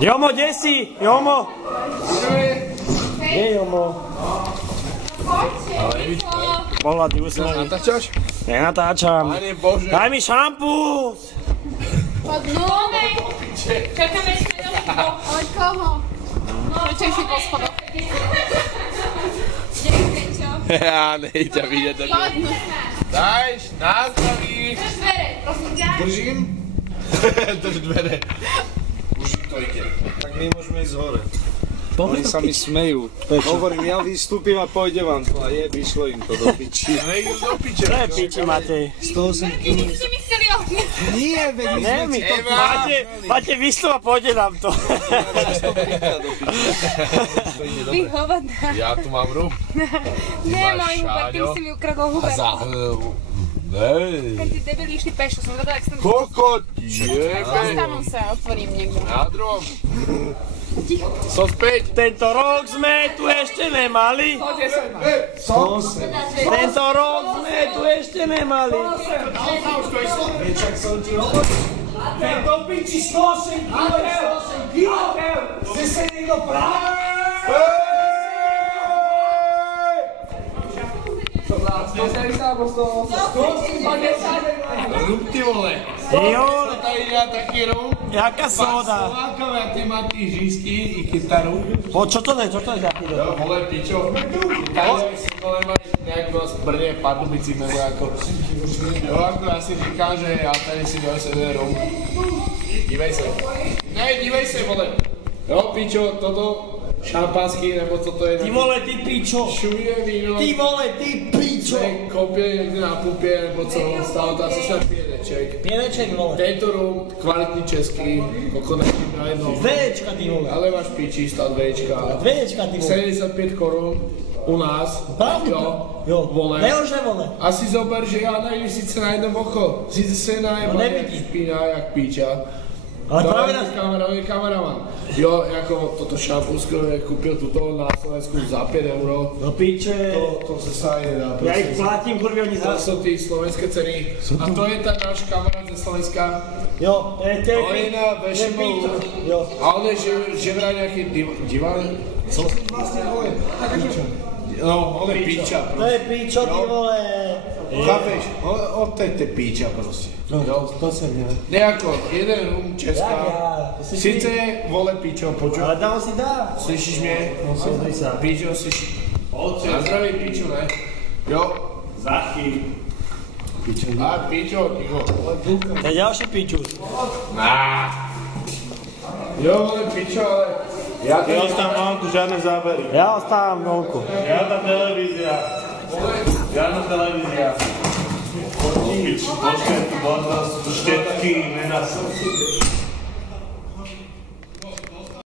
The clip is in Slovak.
Jomo, kde si? Jomo? Kde je Jomo? Pohľad, ty usmeli. Natáčaš? Nenatáčam. Pane Bože. Daj mi šampús. Čakáme ešte na to. Od koho? Prečo si po schodoch? Ja, nej ťa vidieť do toho. Dajš, nastaví. Drž dvere, prosím ťa. Držím? Drž dvere. Už to ide. Tak my môžeme ísť hore. Oni sa mi smejú. Hovorím, ja vystúpim a pôjde vám to. A vyšlo im to do piči. Nejdu do piče. To je piči, Matej. 108 kg. Ty si mysleli o mne. Nie, veď my Ne, my to... Máte výstup a pôjde nám to. Vy hovadná. Ja tu mám rum. Nie, môj Hubert, ty si mi ukradol Hubert. Nej. Keď tí debili išli pešo, som vedela, jak som... Kokot, jebe. Zastanú sa, otvorím niekde. Na druhom. Som späť. Tento rok sme tu ešte nemali. Tento rok sme tu ešte nemali. Však som ti hovoril. Tento piči 108 kg. Chce sa niekto práve. Rum ty vole. Jo, Tady ja taký rum. jaká soda. Slovákové a ty máš tí žísky i kytaru. Čo to je taký do? Jo, vole pičo. Tady si vole máš nejak vás Brne, Pardubici nebo ako. Jo, ako ja si říkám, že ja tady si donesem jeden rum. Dívej se. Ne, dívej se, vole. Jo, pičo, toto šampanský, nebo co to je? Ty vole, ty pičo. Šumie víno. Ty vole, ty pičo. Kopie niekde na pupie, nebo co, stále to asi sa pieneček. Pieneček, vole. Tento rum, kvalitný český, kokonečný na jedno. Dvečka, ty vole. Ale máš piči, stát dvečka. Dvečka, ty vole. 75 korún u nás. Pravda? Jo. Vole. Neože, vole. A si zober, že ja najdem sice na jednom oko. Sice se najebá, No jak nevidí. špína, jak píča. Ale To práve je nás... kameraman. Jo, ako toto šampúsko je kúpil tuto na Slovensku za 5 €. No piče. To sa sa nedá. Ja ich platím, kurvi, oni To za... sú tí slovenské ceny. A to je ten náš kamarát ze Slovenska. Jo, to je... On je na VŠMU. Jo. A on je, že vraj nejaký diván. Co si vlastne hovorí? No, on je píča. To je pičo, ty vole. Chápeš? Od tej píča proste. No, to som ja. Nejako, jeden rum česká. Ja. Sice vole pičo, počuj. Ale dám si dá. Slyšíš mě? Pozri sa. Pičo, slyšíš? Na zdraví pičo, ne? Jo. Zachyb. A pičo, ticho. To je ďalší pičus. Jo, vole pičo, ale... Ja Ja ostávam vonku, žiadne zábery. Ja ostávam vonku. Žiadna televízia. Žiadna televízia. Počkaj, tu bola štetky, nenasad.